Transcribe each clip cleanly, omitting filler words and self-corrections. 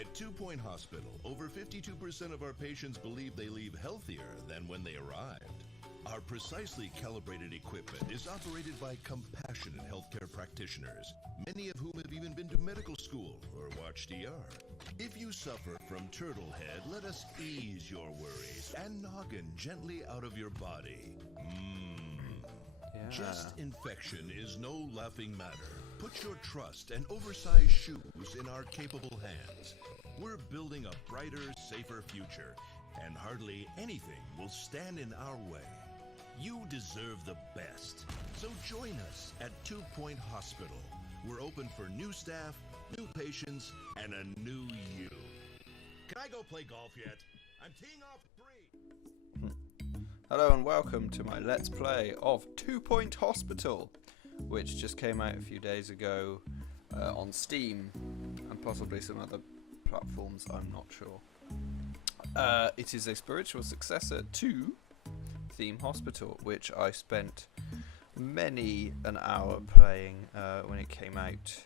At 2 Point Hospital, over 52% of our patients believe they leave healthier than when they arrived. Our precisely calibrated equipment is operated by compassionate healthcare practitioners, many of whom have even been to medical school or watched ER. If you suffer from turtle head, let us ease your worries and noggin gently out of your body. Chest infection is no laughing matter. Put your trust and oversized shoes in our capable hands. We're building a brighter, safer future, and hardly anything will stand in our way. You deserve the best. So join us at 2 Point Hospital. We're open for new staff, new patients, and a new you. Can I go play golf yet? I'm teeing off 3. Hello and welcome to my Let's Play of 2 Point Hospital, which just came out a few days ago on Steam and possibly some other platforms, I'm not sure. It is a spiritual successor to Theme Hospital, which I spent many an hour playing when it came out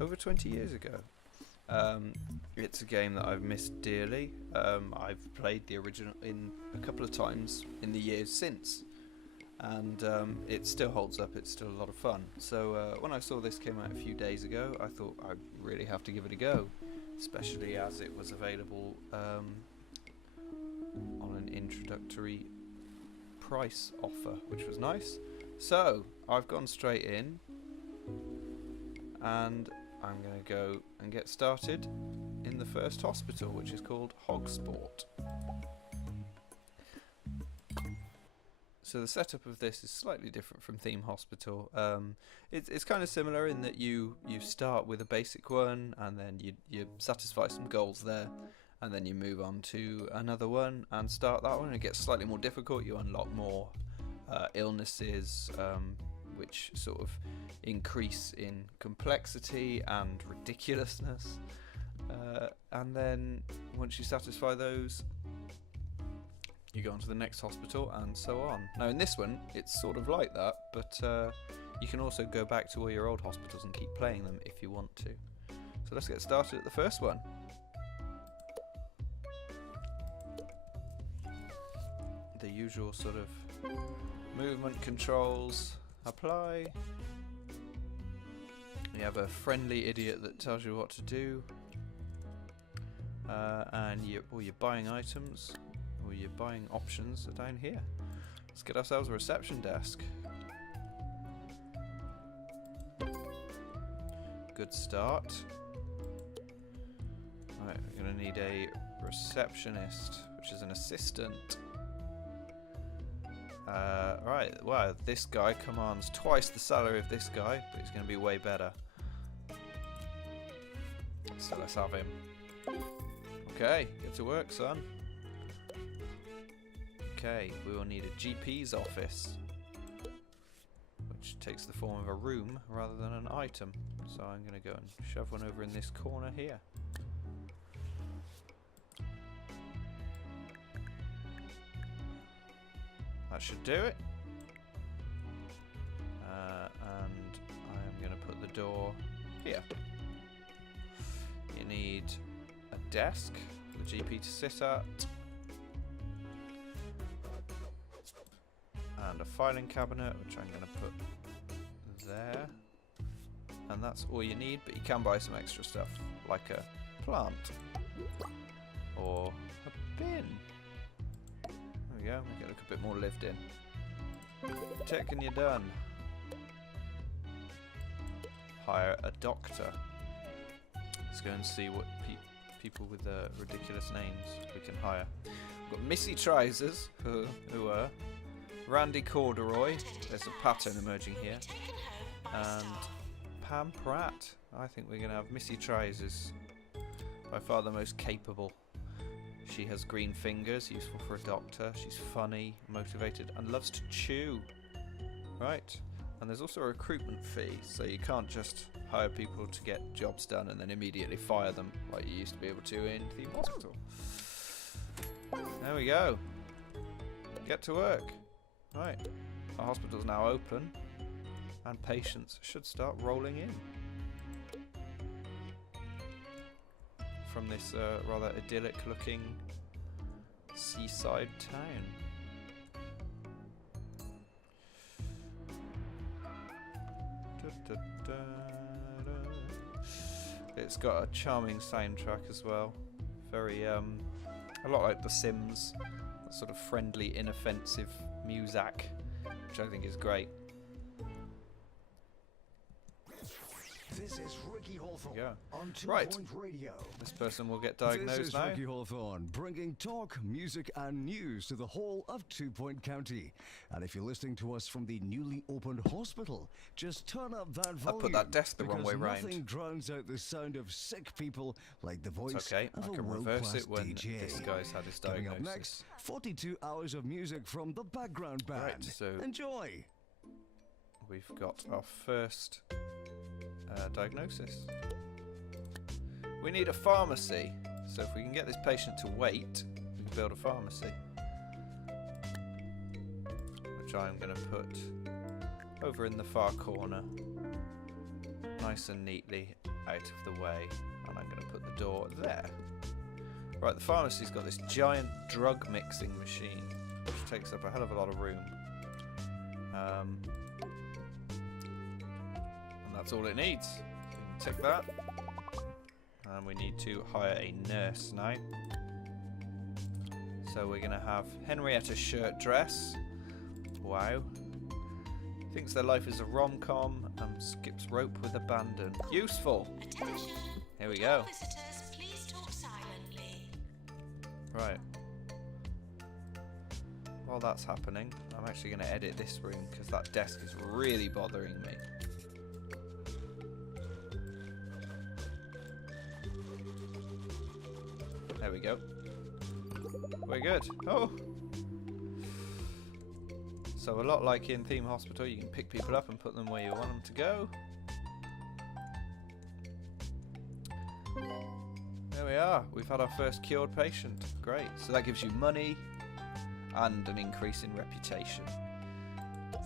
over 20 years ago. It's a game that I've missed dearly. I've played the original in a couple of times in the years since, and it still holds up. It's still a lot of fun. So when I saw this came out a few days ago, I thought I really have to give it a go, especially as it was available on an introductory price offer, which was nice. So I've gone straight in and I'm going to go and get started in the first hospital, which is called Hogsport. So the setup of this is slightly different from Theme Hospital. It's kind of similar in that you start with a basic one, and then you satisfy some goals there, and then you move on to another one and start that one. It gets slightly more difficult. You unlock more illnesses, which sort of increase in complexity and ridiculousness, and then once you satisfy those, you go on to the next hospital and so on. Now in this one it's sort of like that, but you can also go back to all your old hospitals and keep playing them if you want to. So let's get started at the first one. The usual sort of movement controls apply. You have a friendly idiot that tells you what to do, and all your buying items, or your buying options are down here. Let's get ourselves a reception desk. Good start. Right, we're going to need a receptionist, which is an assistant. Right, wow, this guy commands twice the salary of this guy, but he's going to be way better. So let's have him. Okay, get to work, son. Okay, we will need a GP's office, which takes the form of a room rather than an item. So I'm going to go and shove one over in this corner here. That should do it. And I'm going to put the door here. You need a desk for the GP to sit at, and a filing cabinet, which I'm going to put there. And that's all you need, but you can buy some extra stuff, like a plant or a bin. There we go, make it look a bit more lived in. Tick and you're done. Hire a doctor. Let's go and see what people with ridiculous names we can hire. We've got Missy Trizers, who are Randy Corduroy. There's a pattern emerging here. And Pam Pratt. I think we're going to have Missy Trizers. By far the most capable. She has green fingers, useful for a doctor. She's funny, motivated, and loves to chew. Right. And there's also a recruitment fee, so you can't just hire people to get jobs done and then immediately fire them like you used to be able to in Theme Hospital. There we go. Get to work. Right. Our hospital's now open, and patients should start rolling in. from this rather idyllic-looking seaside town. It's got a charming soundtrack as well. Very, a lot like The Sims. That sort of friendly, inoffensive music, which I think is great. This is Ricky Hawthorne on 2 Right. Point Radio. This person will get diagnosed This is now. Ricky Hawthorne, bringing talk, music, and news to the whole of 2 Point County. And if you're listening to us from the newly opened hospital, just turn up that volume. put that desk the wrong way round. Nothing drowns out the sound of sick people like the voice It's okay, of I a can reverse world-class it when DJ. this guy's had his Coming up diagnosis. next, 42 hours of music from the background band. Right, so Enjoy. we've got our first diagnosis. We need a pharmacy. So if we can get this patient to wait, we can build a pharmacy. Which I'm going to put over in the far corner. Nice and neatly out of the way. And I'm going to put the door there. Right, the pharmacy's got this giant drug mixing machine, which takes up a hell of a lot of room. And that's all it needs. We can tick that. And we need to hire a nurse now. So we're going to have Henrietta shirt dress. Wow. Thinks their life is a rom-com and skips rope with abandon. Useful. Attention. Here we go. All visitors, please talk silently. Right. While that's happening, I'm actually going to edit this room because that desk is really bothering me. There we go. We're good. Oh! So a lot like in Theme Hospital, you can pick people up and put them where you want them to go. There we are. We've had our first cured patient. Great. So that gives you money and an increase in reputation,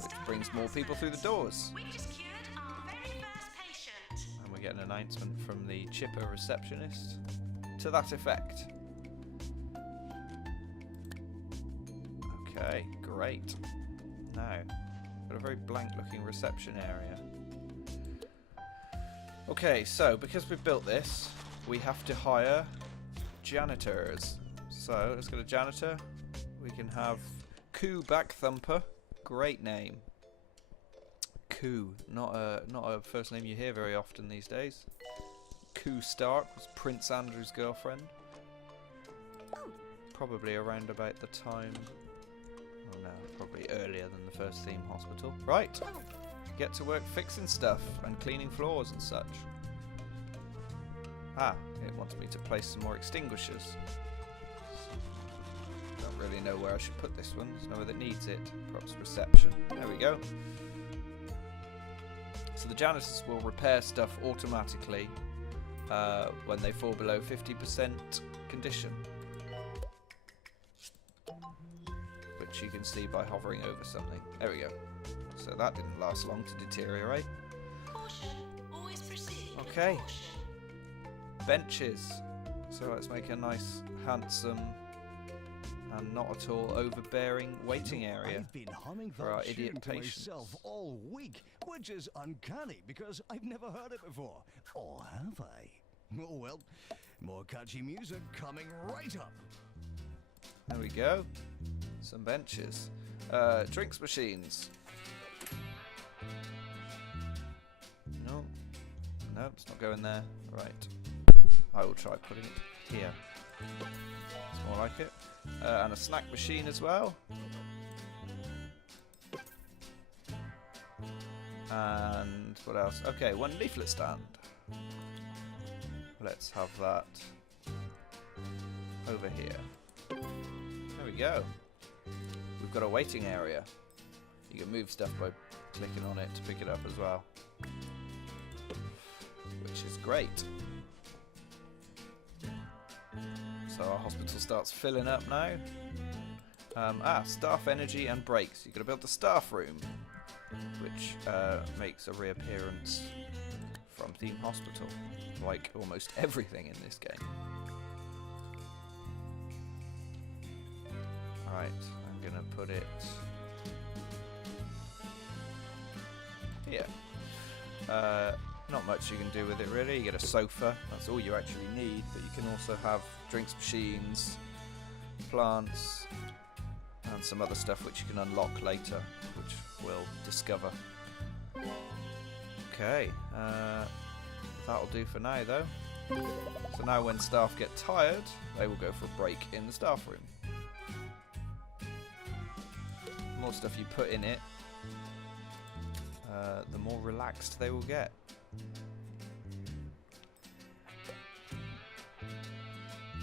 which brings more people through the doors. We've just cured our very first patient. And we get an announcement from the chipper receptionist to that effect. Okay, great. Now, got a very blank looking reception area. Okay, so because we've built this, we have to hire janitors. So let's get a janitor. We can have Coo Backthumper. Great name. Coo, not a first name you hear very often these days. Coo Stark was Prince Andrew's girlfriend. Probably around about the time. Oh no, probably earlier than the first Theme Hospital. Right, get to work fixing stuff and cleaning floors and such. Ah, it wants me to place some more extinguishers. Don't really know where I should put this one. There's nowhere that needs it. Perhaps reception. There we go. So the janitors will repair stuff automatically when they fall below 50% condition, which you can see by hovering over something. There we go. So that didn't last long to deteriorate. Caution. Always proceed. Okay. with caution. Benches. So let's make a nice, handsome, and not at all overbearing waiting area I've been humming for that our tune idiot to patients. myself all week, which is uncanny because I've never heard it before. Or have I? Oh well, more catchy music coming right up. There we go. Some benches. Drinks machines. No. No, it's not going there. Right. I will try putting it here. It's more like it. And a snack machine as well. And what else? Okay, one leaflet stand. Let's have that over here. There we go. We've got a waiting area. You can move stuff by clicking on it to pick it up as well, which is great. So our hospital starts filling up now. Staff energy and breaks. You've got to build the staff room, which makes a reappearance from Theme Hospital, like almost everything in this game. Right, I'm gonna put it here. Not much you can do with it really. You get a sofa, that's all you actually need, but you can also have drinks machines, plants, and some other stuff which you can unlock later, which we'll discover. Okay, that'll do for now though. So now when staff get tired, they will go for a break in the staff room. The more stuff you put in it, the more relaxed they will get.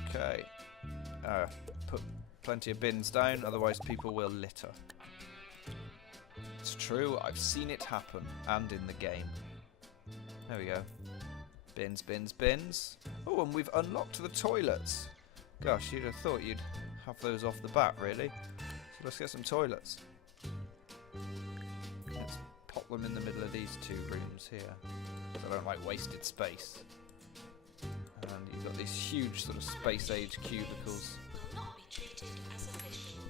Okay, put plenty of bins down, otherwise people will litter. It's true, I've seen it happen, and in the game. There we go. Bins, bins, bins. Oh, and we've unlocked the toilets. Gosh, you'd have thought you'd have those off the bat, really. So let's get some toilets. Let's pop them in the middle of these two rooms here. I don't like wasted space. And you've got these huge sort of space-age cubicles. Will not be treated as official.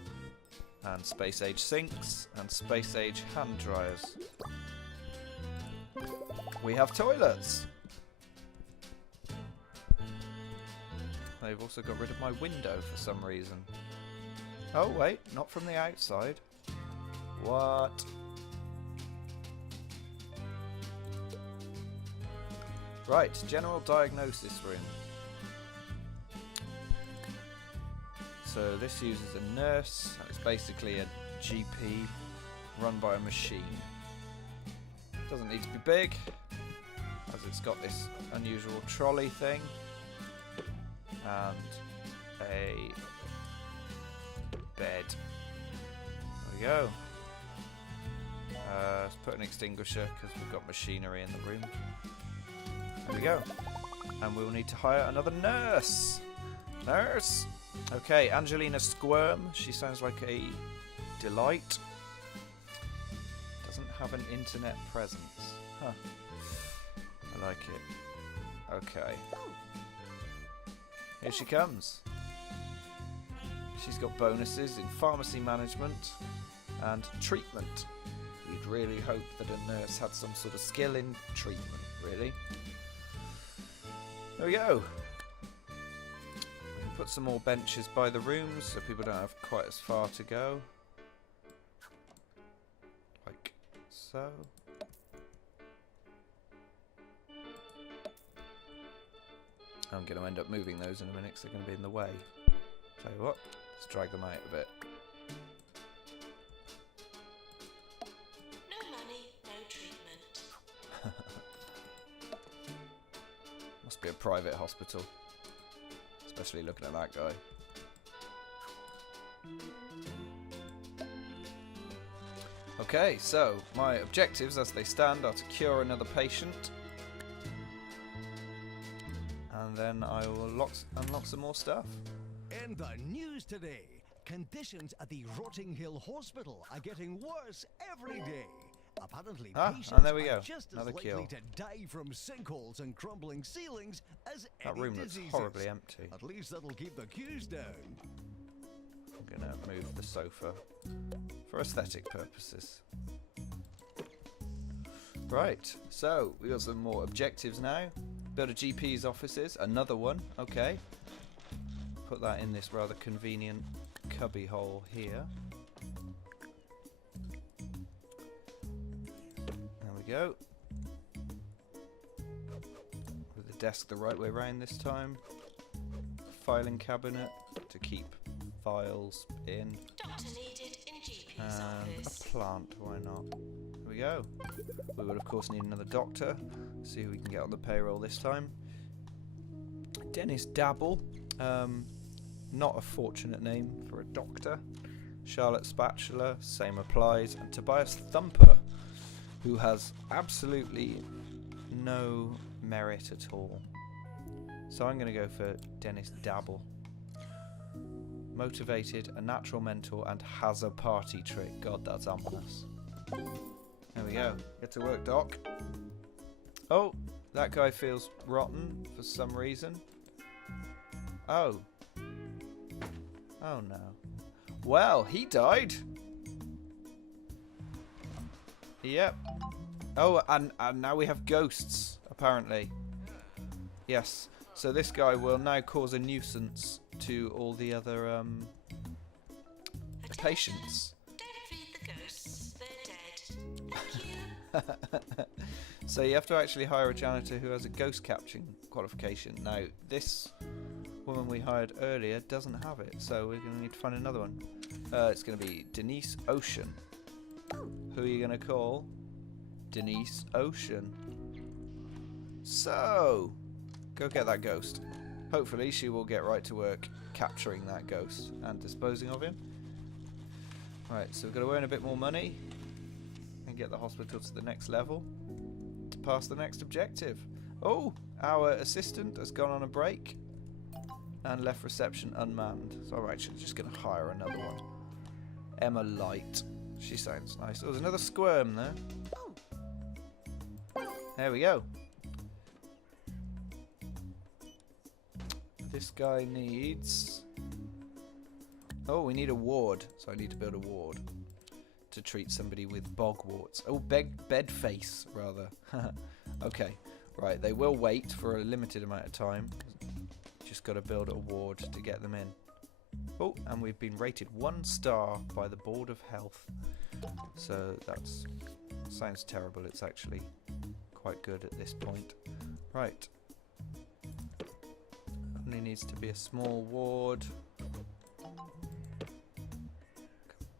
And space-age sinks, and space-age hand dryers. We have toilets! They've also got rid of my window for some reason. Oh wait, not from the outside. What? Right, general diagnosis room. So this uses a nurse. It's basically a GP run by a machine. Doesn't need to be big, as it's got this unusual trolley thing and a bed. There we go. Let's put an extinguisher because we've got machinery in the room. There we go. And we'll need to hire another nurse. Nurse! Okay, Angelina Squirm. She sounds like a delight. Doesn't have an internet presence. Huh. I like it. Okay. Here she comes. She's got bonuses in pharmacy management and treatment. We'd really hope that a nurse had some sort of skill in treatment, really. There we go. We can put some more benches by the rooms so people don't have quite as far to go. Like so. I'm going to end up moving those in a minute because they're going to be in the way. Tell you what, let's drag them out a bit. No money, no treatment. Must be a private hospital. Especially looking at that guy. Okay, so my objectives as they stand are to cure another patient. And then I will unlock some more stuff. In the news today, conditions at the Rotting Hill Hospital are getting worse every day. Apparently, patients and there we are go. just Another as likely kill. to die from sinkholes and crumbling ceilings as That any room looks diseases. horribly empty. At least that'll keep the queues down. I'm going to move the sofa for aesthetic purposes. Right, so we got some more objectives now. Build a GP's offices, another one, okay. Put that in this rather convenient cubby hole here. There we go. With the desk the right way round this time. Filing cabinet to keep files in. Doctor needed in GP's And office. a plant, why not? There we go. We will of course need another doctor. See who we can get on the payroll this time. Dennis Dabble. Not a fortunate name for a doctor. Charlotte Spatula, same applies. And Tobias Thumper, who has absolutely no merit at all. So I'm going to go for Dennis Dabble. Motivated, a natural mentor, and has a party trick. God, that's ominous. There we go. Get to work, Doc. Oh, that guy feels rotten for some reason. Oh. Oh no. Well, he died. Yep. Oh, and now we have ghosts, apparently. Yes. So this guy will now cause a nuisance to all the other patients. Don't feed the ghosts, they're dead. Thank you. So you have to actually hire a janitor who has a ghost capturing qualification. Now, this woman we hired earlier doesn't have it, so we're going to need to find another one. It's going to be Denise Ocean. Who are you going to call? Denise Ocean. So, go get that ghost. Hopefully she will get right to work capturing that ghost and disposing of him. Right, so we've got to earn a bit more money and get the hospital to the next level to pass the next objective. Oh, our assistant has gone on a break and left reception unmanned. So I'm actually just going to hire another one. Emma Light. She sounds nice. Oh, there's another squirm there. There we go. This guy needs... Oh, we need a ward. So I need to build a ward to treat somebody with bogwarts. Oh, bed face, rather. Okay. Right, they will wait for a limited amount of time. Just got to build a ward to get them in. Oh, and we've been rated 1 star by the Board of Health. So that's... sounds terrible. It's actually quite good at this point. Right. Only needs to be a small ward.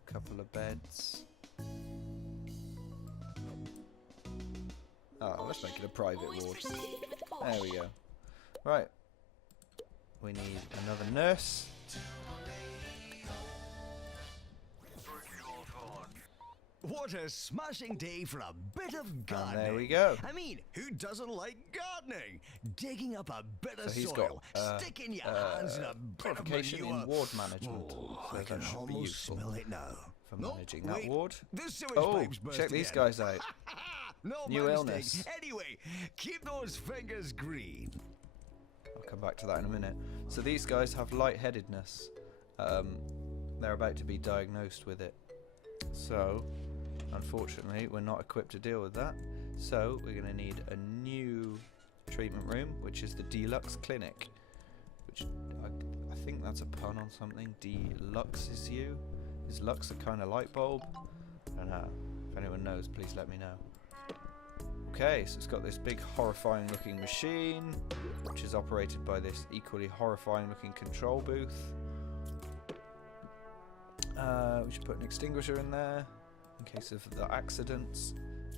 Couple of beds. Oh, let's make it a private Always ward. proceed with caution. There we go. Right. We need another nurse. What a smashing day for a bit of gardening. And there we go. I mean, who doesn't like gardening? Digging up a bit of So he's soil, got sticking your hands in a bit of qualification manure. in ward management. Oh, So I that can should be almost useful smell it now. for Nope, managing that wait. ward. This sewage Oh, pipe's check bursting these in. guys out. No, New my illness. mistake. Anyway, keep those fingers green. I'll come back to that in a minute. So these guys have lightheadedness. They're about to be diagnosed with it. So, unfortunately, we're not equipped to deal with that. So, we're going to need a new treatment room, which is the Deluxe Clinic. Which, I think that's a pun on something. Deluxe is you? Is Lux a kind of light bulb? I don't know. If anyone knows, please let me know. Okay, so it's got this big horrifying looking machine, which is operated by this equally horrifying looking control booth. We should put an extinguisher in there in case of the accidents,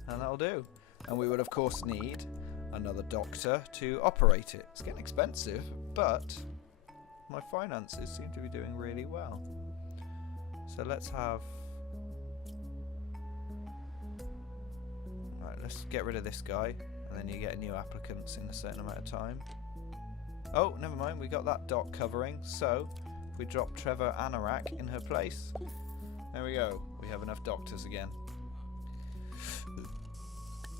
and that'll do. And we would of course need another doctor to operate it. It's getting expensive, but my finances seem to be doing really well. So let's have... Right, let's get rid of this guy, and then you get new applicants in a certain amount of time. Oh, never mind, we got that doc covering, so if we drop Trevor Anorak in her place, there we go, we have enough doctors again.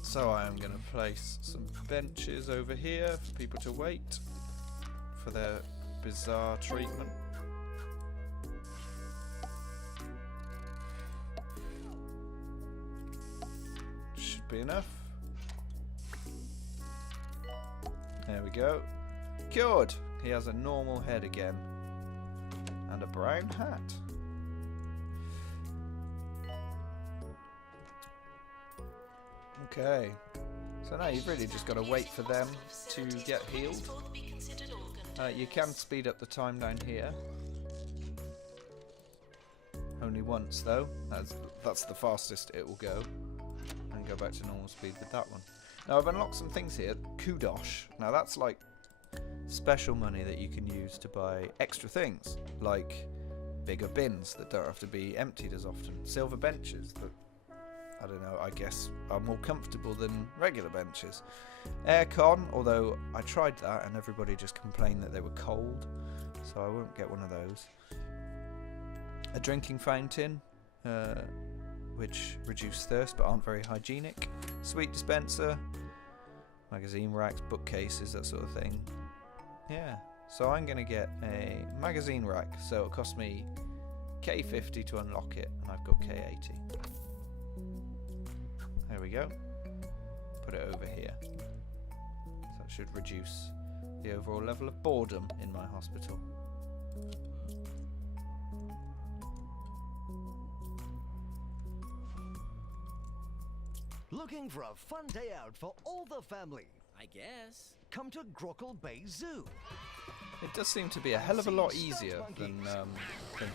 So I am going to place some benches over here for people to wait for their bizarre treatment. Should be enough. There we go. Cured! He has a normal head again. And a brown hat. Okay. So now you've really just got to wait for them to get healed. You can speed up the time down here. Only once though. That's the fastest it will go. And go back to normal speed with that one. Now I've unlocked some things here. Kudosh. Now that's like special money that you can use to buy extra things. Like bigger bins that don't have to be emptied as often. Silver benches that, I don't know, I guess are more comfortable than regular benches. Aircon, although I tried that and everybody just complained that they were cold, so I won't get one of those. A drinking fountain, which reduce thirst but aren't very hygienic. Sweet dispenser, magazine racks, bookcases, that sort of thing. Yeah, so I'm going to get a magazine rack, so it'll cost me K50 to unlock it, and I've got K80. There we go. Put it over here. So that should reduce the overall level of boredom in my hospital. Looking for a fun day out for all the family? I guess. Come to Grockle Bay Zoo. It does seem to be a hell of a lot easier than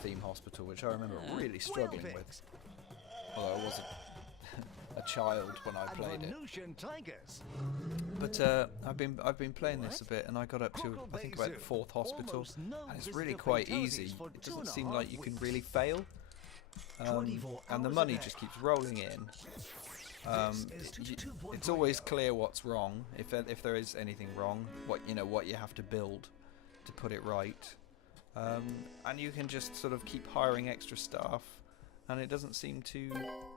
Theme Hospital, which I remember really struggling with. Although I was a child when I played it. Tigers. But I've been playing this a bit, and I got up to I think about the 4th hospital, and it's really quite easy. It doesn't seem like you can really fail, and the money just keeps rolling in. It's always clear what's wrong, if there is anything wrong, what you have to build to put it right, and you can just sort of keep hiring extra staff, and it doesn't seem to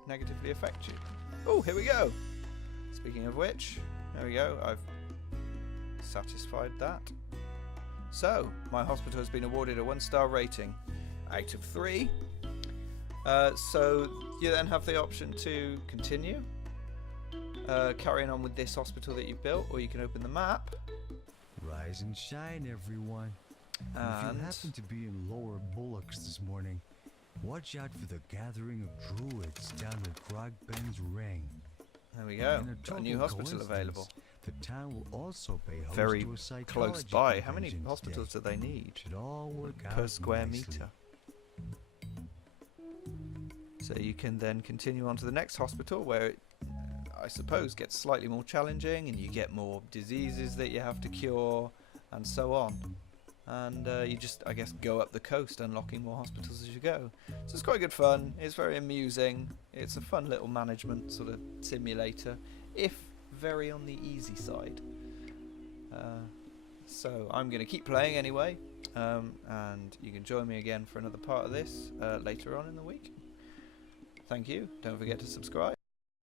negatively affect you. Oh, here we go. Speaking of which, there we go. I've satisfied that. So my hospital has been awarded a 1-star rating out of 3. So you then have the option to continue carrying on with this hospital that you've built, or you can open the map. Rise and shine, everyone. If you happen to be in Lower Bullocks this morning, watch out for the gathering of druids down at Grogben's Ring. There we go. In Got a new total hospital available. The town will also pay host Very to a close psychology by. How many convention hospitals do today. they need Should all work per out square nicely. meter? So you can then continue on to the next hospital, where it, I suppose, gets slightly more challenging, and you get more diseases that you have to cure, and so on. And you just, I guess, go up the coast, unlocking more hospitals as you go. So it's quite good fun. It's very amusing. It's a fun little management sort of simulator, if very on the easy side. So I'm going to keep playing anyway, and you can join me again for another part of this later on in the week. Thank you. Don't forget to subscribe.